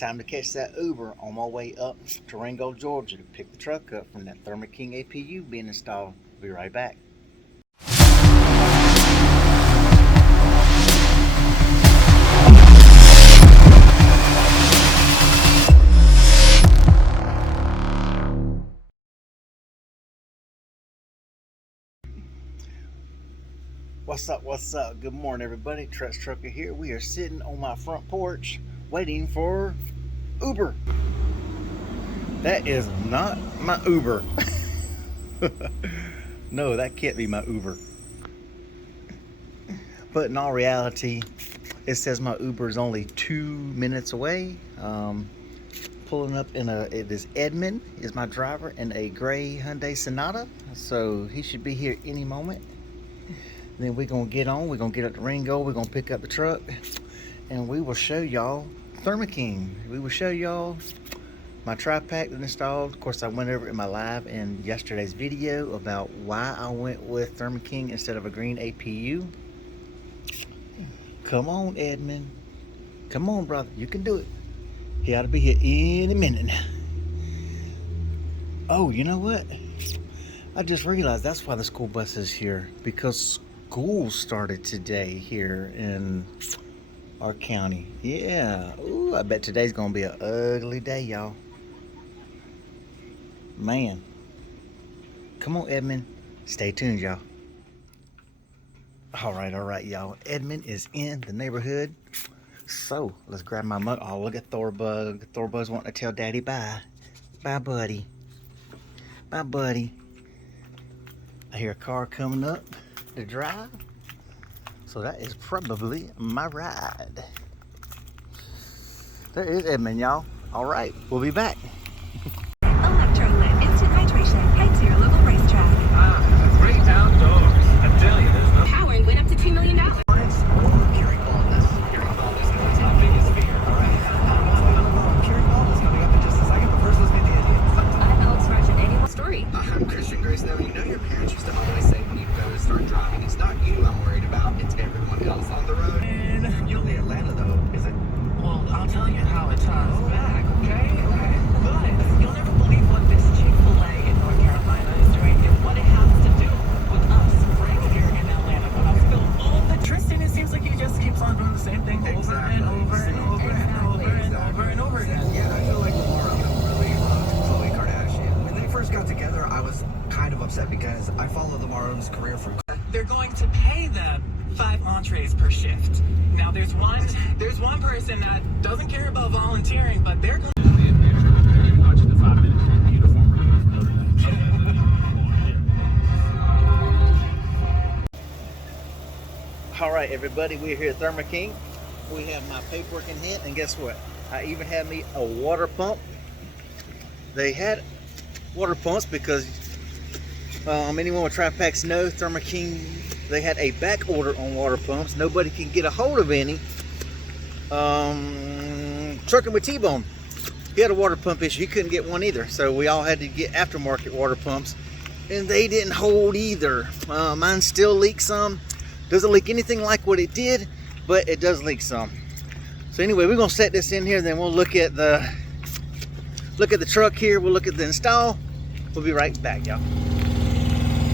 time to catch that Uber on my way up to Ringgold, Georgia to pick the truck up from that Thermaking APU being installed. Be right back. What's up? Good morning, everybody. Tourette's Trucker here. We are sitting on my front porch waiting for Uber. That is not my Uber. No, that can't be my Uber. But in all reality, it says my Uber is only 2 minutes away. Pulling up in it is Edmund is my driver in a gray Hyundai Sonata. So he should be here any moment. Then we're gonna get on, we're gonna get up to Ringgold, we're gonna pick up the truck, and we will show y'all Thermaking. We will show y'all my tripac that installed. Of course, I went over it in my live in yesterday's video about why I went with Thermaking instead of a green APU. Come on, Edmund. Come on, brother, you can do it. He ought to be here any minute now. Oh, you know what? I just realized that's why the school bus is here, because school started today here in our county. Yeah. Ooh, I bet today's gonna be an ugly day, y'all. Man. Come on, Edmund. Stay tuned, y'all. All right, y'all. Edmund is in the neighborhood. So let's grab my mug. Oh, look at Thorbug. Thorbug's wanting to tell Daddy bye. Bye, buddy. Bye, buddy. I hear a car coming up to drive, so that is probably my ride. There is Edmund, y'all. All right, we'll be back. Electrolit instant hydration. Head to your local racetrack. Great outdoors. I tell you, there's no Power and win up to $2 million. carrying baldness. Carrying baldness is my biggest fear. All right. Carrying baldness coming up in just a second. But first, let's meet the idiots. I'm Alex Roger. Any story? I'm Christian Grace. Now, you know your parents used to always say when you go to start driving, it's not you I'm worried about, it's everyone else on the road. And you'll be Atlanta, though, is it? Well, I'll tell you how it ties back, okay? But you'll never believe what this Chick-fil-A in North Carolina is doing and what it has to do with us right here in Atlanta. When I feel all the Tristan, it seems like he just keeps on doing the same thing over and over and over and over and over and over again. Yeah, I feel like Laura really loved Khloe Kardashian. When they first got together, I was kind of upset because I follow the Maroon's career for. They're going to pay them 5 entrees per shift. Now there's one person that doesn't care about volunteering, but they're going. All right, everybody, we're here at Thermaking. We have my paperwork in hand, and guess what? I even had me a water pump. They had water pumps because anyone with tripacs know Thermaking, they had a back order on water pumps. Nobody can get a hold of any. Trucking with T-Bone, he had a water pump issue. He couldn't get one either, so we all had to get aftermarket water pumps, and they didn't hold either. Mine still leaks some. Doesn't leak anything like what it did, but it does leak some. So anyway, we're gonna set this in here, then we'll look at the truck here. We'll look at the install. We'll be right back, y'all.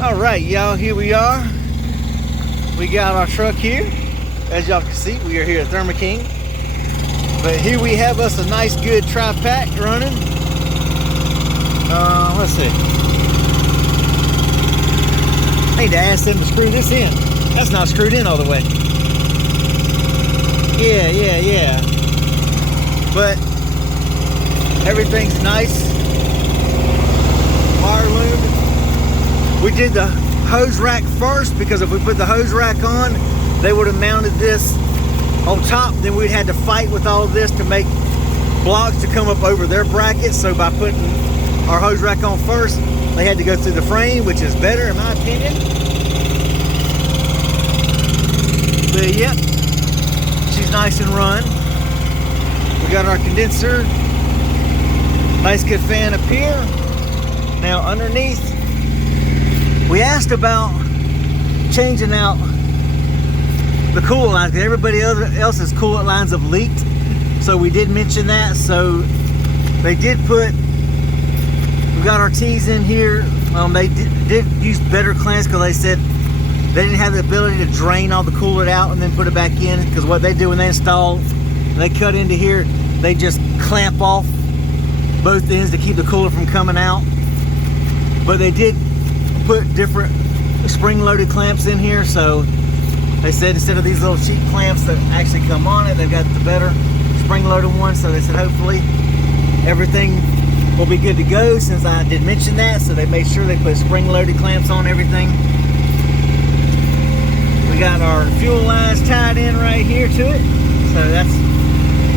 All right, y'all, here we are. We got our truck here. As y'all can see, we are here at Thermaking. But here we have us a nice, good tripac running. Let's see. I need to ask them to screw this in. That's not screwed in all the way. Yeah. But everything's nice. Wire loom. We did the hose rack first because if we put the hose rack on, they would have mounted this on top. Then we'd had to fight with all of this to make blocks to come up over their brackets. So by putting our hose rack on first, they had to go through the frame, which is better in my opinion. But yep, she's nice and run. We got our condenser, nice good fan up here. Now underneath, we asked about changing out the coolant lines because everybody else's coolant lines have leaked. So we did mention that. So they did put, we got our T's in here. They did use better clamps because they said they didn't have the ability to drain all the coolant out and then put it back in. Because what they do when they install, they cut into here, they just clamp off both ends to keep the coolant from coming out. But they did put different spring-loaded clamps in here. So they said instead of these little cheap clamps that actually come on it, they've got the better spring-loaded ones. So they said hopefully everything will be good to go, since I did mention that. So they made sure they put spring-loaded clamps on everything. We got our fuel lines tied in right here to it, so that's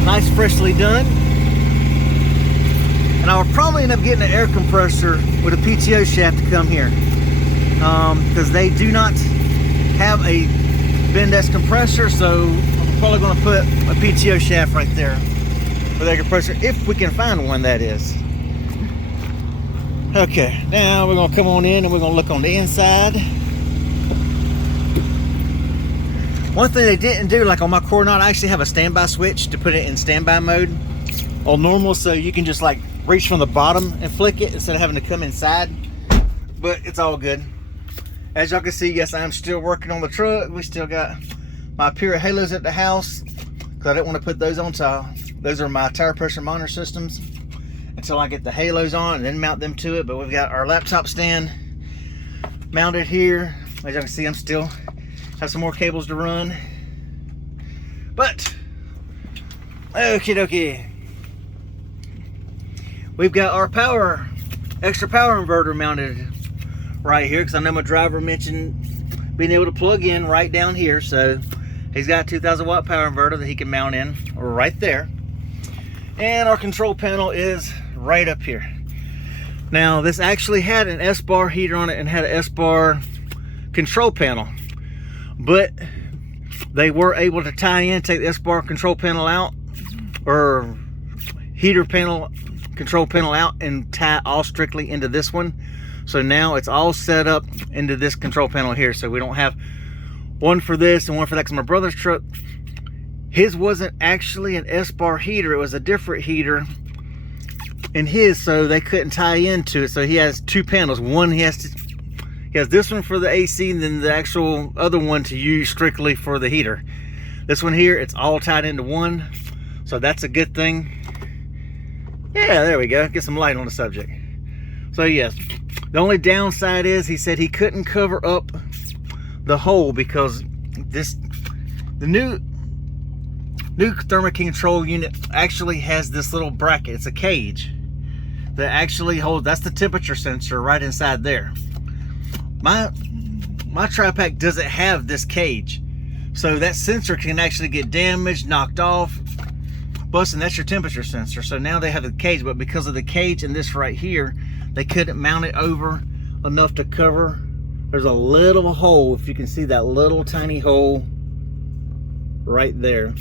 nice, freshly done. And I'll probably end up getting an air compressor with a PTO shaft to come here, because they do not have a bend-S compressor. So I'm probably going to put a PTO shaft right there for the air compressor, if we can find one, that is. Okay, now we're going to come on in and we're going to look on the inside. One thing they didn't do, like on my core knot, I actually have a standby switch to put it in standby mode on normal, so you can just like reach from the bottom and flick it instead of having to come inside. But it's all good. As y'all can see, yes, I'm still working on the truck. We still got my Pura halos at the house because I didn't want to put those on top. Those are my tire pressure monitor systems until I get the halos on and then mount them to it. But we've got our laptop stand mounted here. As y'all can see, I'm still have some more cables to run. But okie dokie, we've got our extra power inverter mounted right here, because I know my driver mentioned being able to plug in right down here. So he's got a 2,000 watt power inverter that he can mount in right there. And our control panel is right up here. Now this actually had an S-bar heater on it and had an S-bar control panel, but they were able to tie in, take the S-bar control panel out, or heater panel, control panel out, and tie all strictly into this one. So now it's all set up into this control panel here. So we don't have one for this and one for that, because my brother's truck, his wasn't actually an S-bar heater, it was a different heater in his, so they couldn't tie into it. So he has two panels. One, he has this one for the AC, and then the actual other one to use strictly for the heater. This one here, it's all tied into one, so that's a good thing. Yeah, there we go, get some light on the subject. So yes, the only downside is he said he couldn't cover up the hole because the new Thermaking control unit actually has this little bracket. It's a cage that actually holds, that's the temperature sensor right inside there. My tripac doesn't have this cage, so that sensor can actually get damaged, knocked off, busting. That's your temperature sensor. So now they have the cage, but because of the cage and this right here, they couldn't mount it over enough to cover. There's a little hole, if you can see that little tiny hole right there.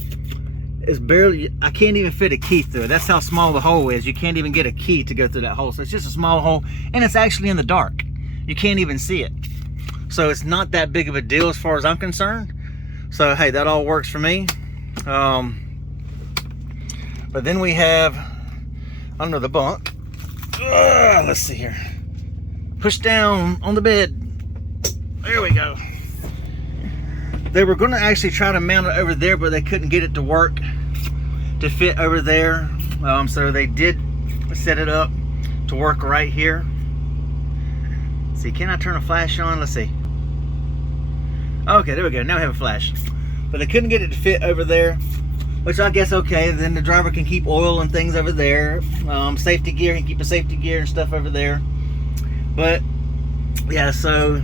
It's barely, I can't even fit a key through it. That's how small the hole is. You can't even get a key to go through that hole. So it's just a small hole, and it's actually in the dark. You can't even see it. So it's not that big of a deal as far as I'm concerned. So hey, that all works for me. But then we have under the bunk, let's see here, push down on the bed. There we go. They were going to actually try to mount it over there, but they couldn't get it to work to fit over there. So they did set it up to work right here. Let's see, can I turn a flash on? Let's see. Okay, there we go. Now we have a flash. But they couldn't get it to fit over there, which I guess okay. Then the driver can keep oil and things over there. Safety gear, he can keep the safety gear and stuff over there. But yeah, so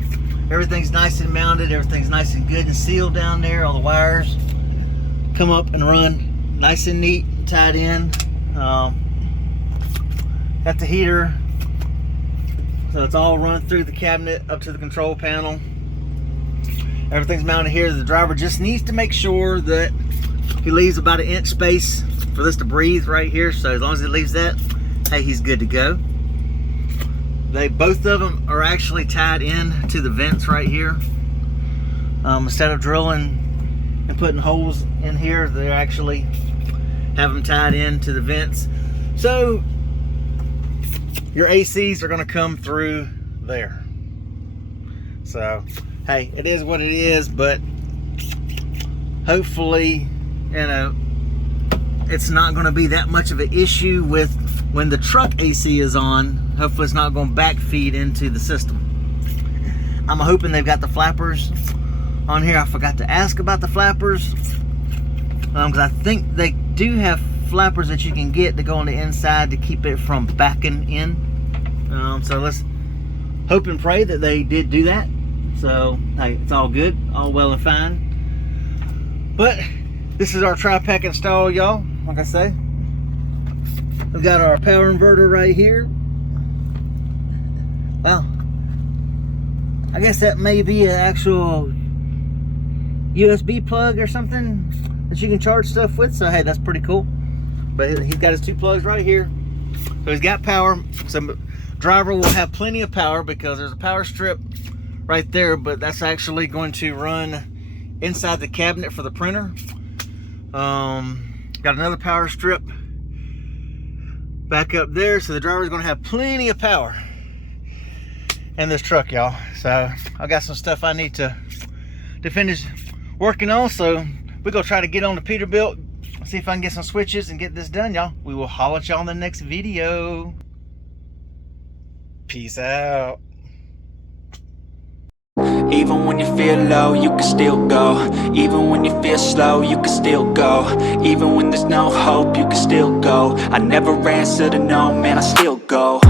everything's nice and mounted, everything's nice and good and sealed down there. All the wires come up and run nice and neat, tied in. Got the heater, so it's all run through the cabinet up to the control panel. Everything's mounted here. The driver just needs to make sure that he leaves about 1 inch space for this to breathe right here. So as long as he leaves that, hey, he's good to go. Both of them are actually tied in to the vents right here. Instead of drilling and putting holes in here, they actually have them tied into the vents. So your ACs are going to come through there. So hey, it is what it is, but hopefully, you know, it's not going to be that much of an issue with when the truck AC is on. Hopefully it's not going to backfeed into the system. I'm hoping they've got the flappers on here. I forgot to ask about the flappers, because I think they do have flappers that you can get to go on the inside to keep it from backing in. So let's hope and pray that they did do that. So hey, it's all good, all well and fine. But this is our tripac install, y'all. Like I say, we've got our power inverter right here. Well, I guess that may be an actual USB plug or something that you can charge stuff with. So hey, that's pretty cool. But he's got his 2 plugs right here. So he's got power. So driver will have plenty of power because there's a power strip right there, but that's actually going to run inside the cabinet for the printer. Got another power strip back up there, so the driver's going to have plenty of power in this truck, y'all. So I got some stuff I need to finish working on, so we're gonna try to get on the Peterbilt, see if I can get some switches and get this done, y'all. We will holler at y'all in the next video. Peace out. Even when you feel low, you can still go. Even when you feel slow, you can still go. Even when there's no hope, you can still go. I never answer to no, man, I still go.